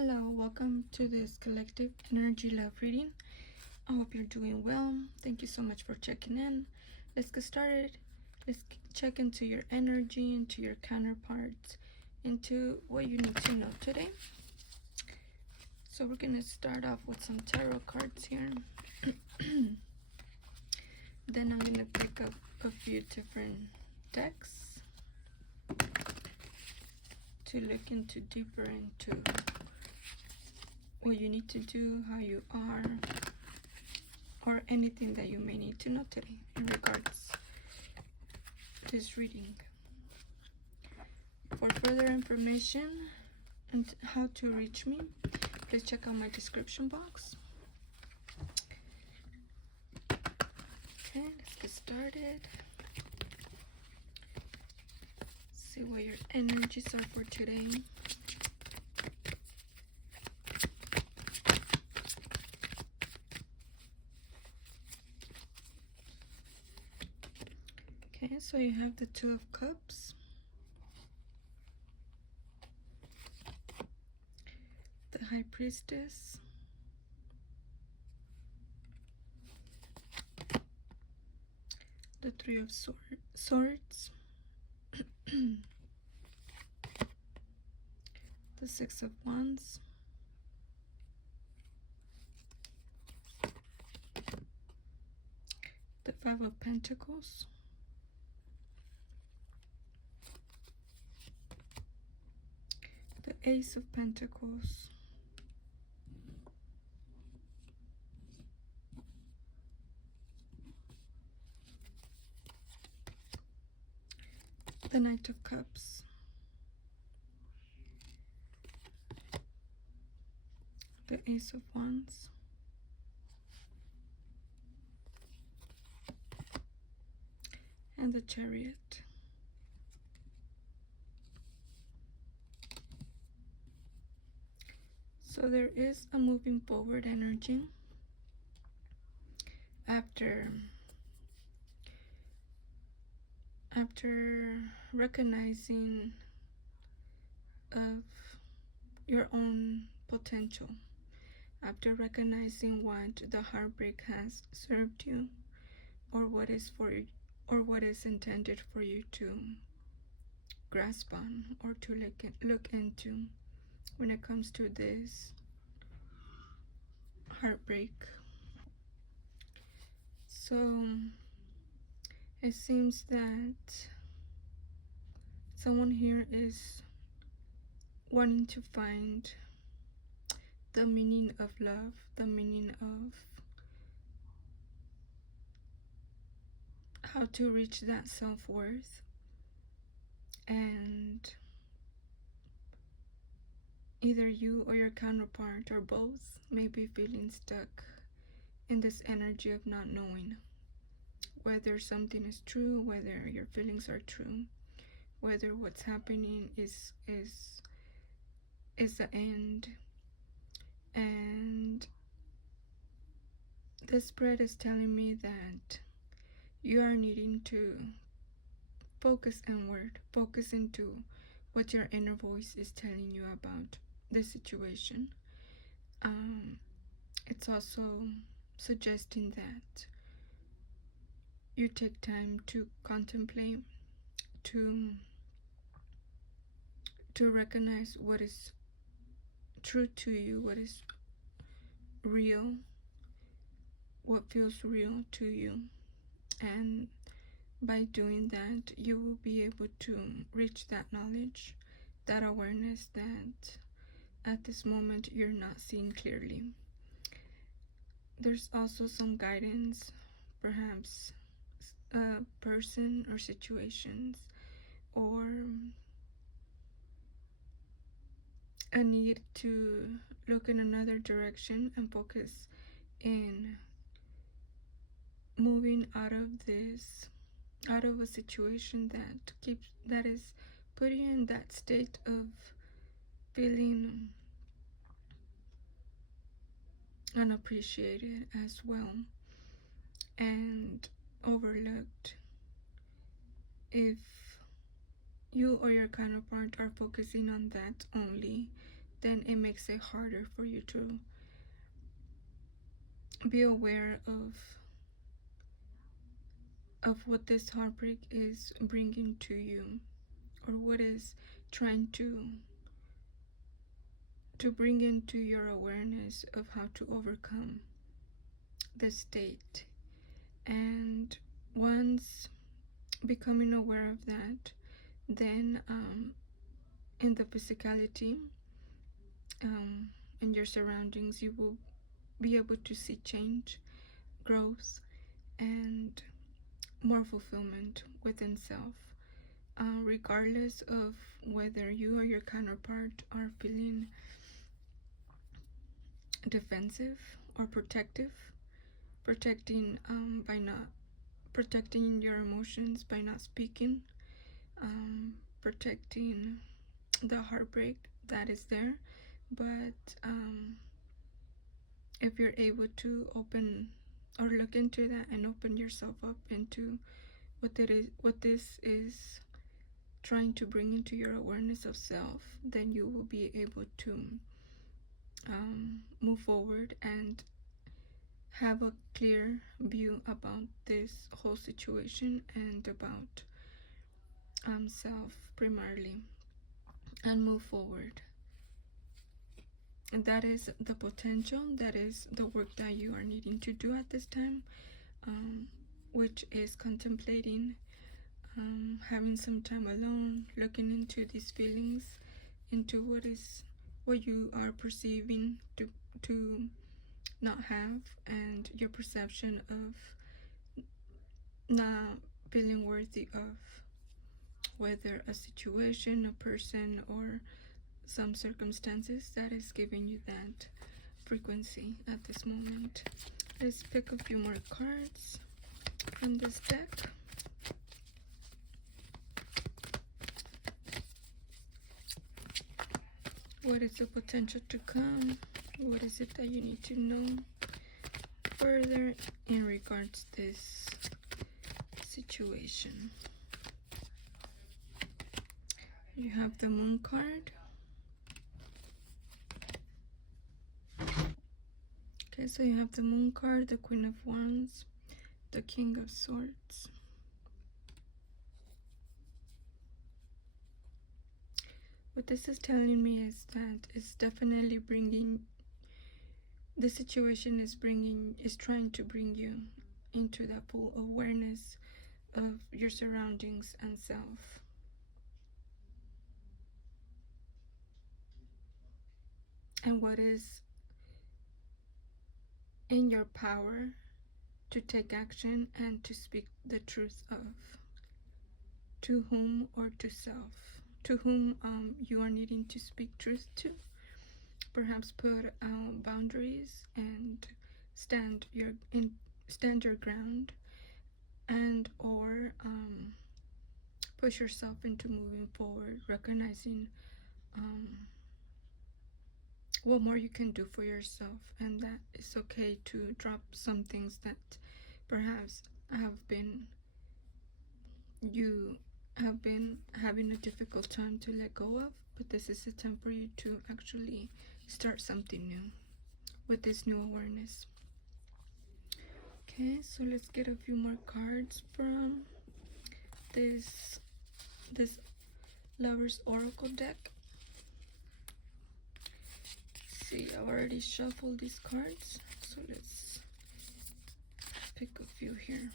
Hello, welcome to this collective energy love reading. I hope you're doing well. Thank you so much for checking in. Let's get started. Let's check into your energy, into your counterparts, into what you need to know today. So we're going to start off with some tarot cards here. Then I'm going to pick up a few different decks to look into deeper into what you need to do, how you are, or anything that you may need to know today in regards to this reading. For further information and how to reach me, please check out my description box. Okay, let's get started. See what your energies are for today. Okay, so you have the Two of Cups, the High Priestess, the Three of Swords, the Six of Wands, the Five of Pentacles, the Ace of Pentacles, the Knight of Cups, the Ace of Wands, and the Chariot. So there is a moving forward energy after recognizing of your own potential, after recognizing what the heartbreak has served you, or what is intended for you to grasp on or to look into when it comes to this heartbreak. So it seems that someone here is wanting to find the meaning of love, the meaning of how to reach that self-worth, and either you or your counterpart or both may be feeling stuck in this energy of not knowing whether something is true, whether your feelings are true, whether what's happening is the end. And the spread is telling me that you are needing to focus inward, focus into what your inner voice is telling you about the situation. It's also suggesting that you take time to contemplate, to recognize what is true to you, what is real, what feels real to you. And by doing that, you will be able to reach that knowledge, that awareness that at this moment you're not seeing clearly. There's also some guidance, perhaps a person or situations, or a need to look in another direction and focus in moving out of a situation that is putting you in that state of feeling unappreciated as well and overlooked. If you or your counterpart are focusing on that only, then it makes it harder for you to be aware of what this heartbreak is bringing to you, or what is trying to bring into your awareness of how to overcome the state. And once becoming aware of that, then in the physicality, in your surroundings, you will be able to see change, growth, and more fulfillment within self, regardless of whether you or your counterpart are feeling defensive or protecting by not protecting your emotions by not speaking, protecting the heartbreak that is there. But if you're able to open or look into that and open yourself up into what this is trying to bring into your awareness of self, then you will be able to move forward and have a clear view about this whole situation and about self primarily, and move forward. And that is the potential, that is the work that you are needing to do at this time, which is contemplating, having some time alone, looking into these feelings, into what you are perceiving to not have, and your perception of not feeling worthy of whether a situation, a person, or some circumstances that is giving you that frequency at this moment. Let's pick a few more cards from this deck. What is the potential to come? What is it that you need to know further in regards to this situation? You have the Moon card. Okay, so you have the Moon card, the Queen of Wands, the King of Swords. What this is telling me is that it's definitely bringing, the situation is trying to bring you into that full awareness of your surroundings and self. And what is in your power to take action and to speak the truth of, to whom or to self, to whom you are needing to speak truth to. Perhaps put boundaries and stand your ground, and or push yourself into moving forward, recognizing what more you can do for yourself, and that it's okay to drop some things that perhaps you have been having a difficult time to let go of, but this is a time for you to actually start something new with this new awareness. Okay, so let's get a few more cards from this Lover's Oracle deck. See, I've already shuffled these cards, so let's pick a few here.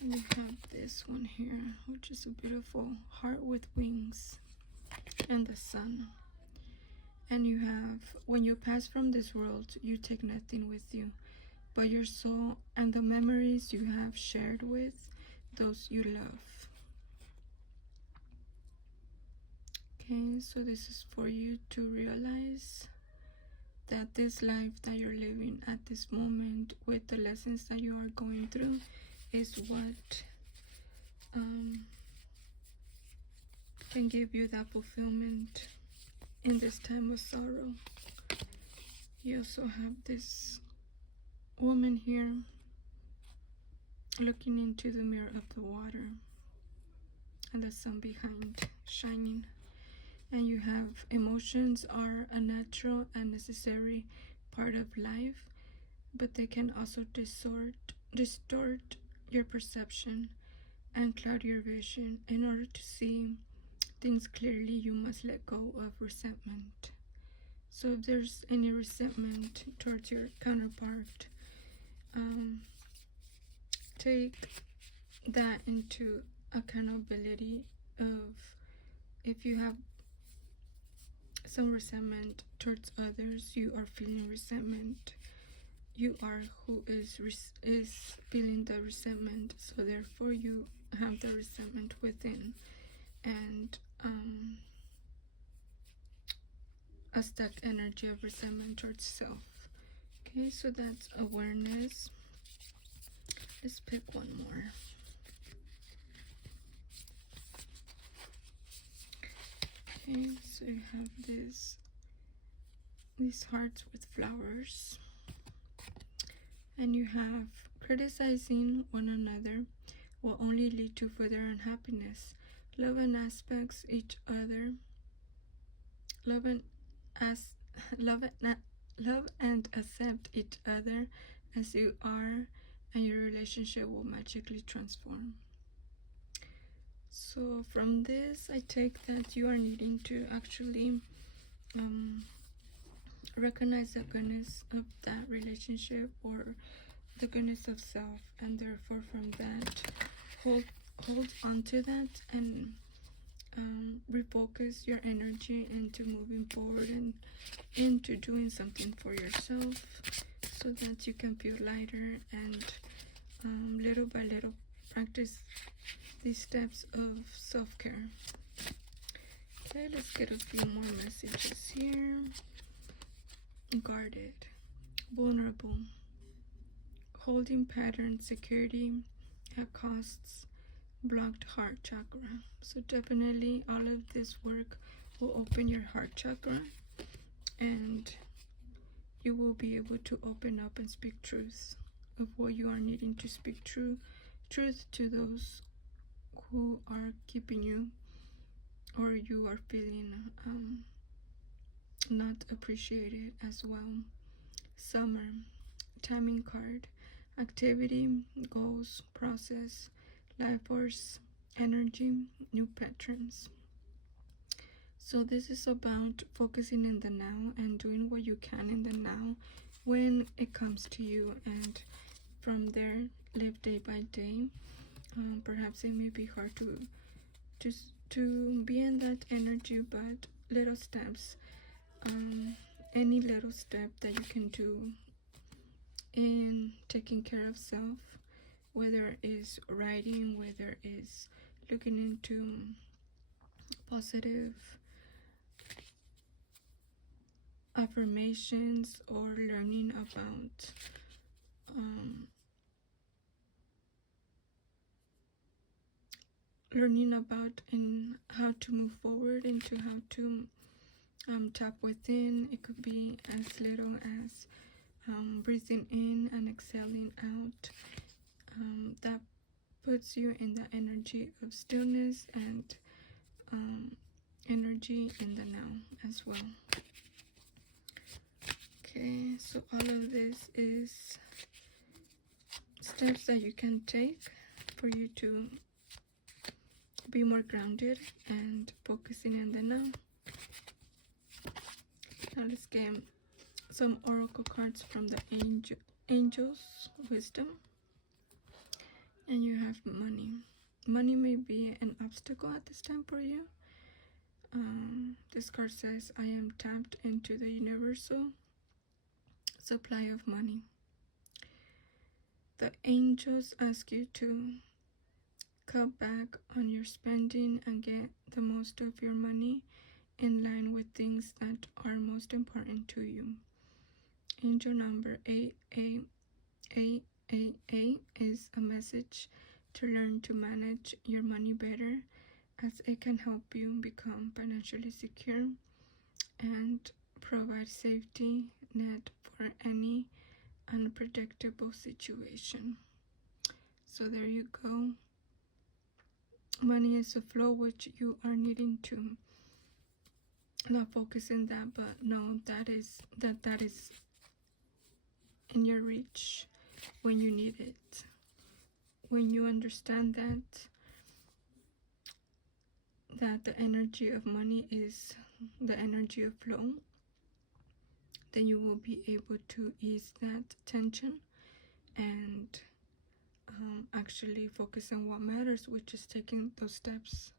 We have this one here, which is a beautiful heart with wings and the sun. And you have, when you pass from this world, you take nothing with you but your soul and the memories you have shared with those you love. Okay, so this is for you to realize that this life that you're living at this moment, with the lessons that you are going through, is what can give you that fulfillment in this time of sorrow. You also have this woman here looking into the mirror of the water. and the sun behind shining. And you have emotions are a natural and necessary part of life, but they can also distort your perception and cloud your vision. In order to see things clearly, you must let go of resentment. So if there's any resentment towards your counterpart, take that into accountability of if you have some resentment towards others, you are feeling resentment. You are who is feeling the resentment, so therefore you have the resentment within, and a stuck energy of resentment towards self. Okay, so that's awareness. Let's pick one more. Okay, so you have these hearts with flowers, and you have criticizing one another will only lead to further unhappiness. Love and aspects each other. Love and accept each other as you are, and your relationship will magically transform. So from this, I take that you are needing to actually recognize the goodness of that relationship or the goodness of self, and therefore from that hold on to that and refocus your energy into moving forward and into doing something for yourself, so that you can feel lighter and little by little practice these steps of self-care. Okay, let's get a few more messages here. Guarded, vulnerable, holding pattern, security at costs, blocked heart chakra. So definitely all of this work will open your heart chakra, and you will be able to open up and speak truth of what you are needing to speak truth to those who are keeping you, or you are feeling not appreciated as well. Summer, timing card, activity, goals, process, life force, energy, new patterns. So this is about focusing in the now and doing what you can in the now when it comes to you, and from there live day by day. Perhaps it may be hard to be in that energy, but little steps, any little step that you can do in taking care of self, whether it's writing, whether it's looking into positive affirmations, or learning about in how to move forward, into how to tap within. It could be as little as breathing in and exhaling out. That puts you in the energy of stillness and energy in the now as well. Okay, so all of this is steps that you can take for you to be more grounded and focusing in the now. Now let's get some oracle cards from the angels wisdom. And you have money. Money may be an obstacle at this time for you. This card says, I am tapped into the universal supply of money. The angels ask you to cut back on your spending and get the most of your money in line with things that are most important to you. Angel number 88888 is a message to learn to manage your money better, as it can help you become financially secure and provide safety net for any unpredictable situation. So there you go. money is a flow, which you are needing to not focus in that, but know that is in your reach when you need it. When you understand that the energy of money is the energy of flow, then you will be able to ease that tension and actually focus on what matters, which is taking those steps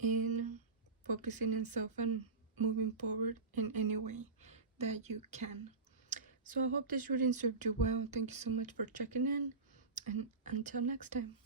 in focusing on self and moving forward in any way that you can. So I hope this reading served you well. Thank you so much for checking in, and until next time.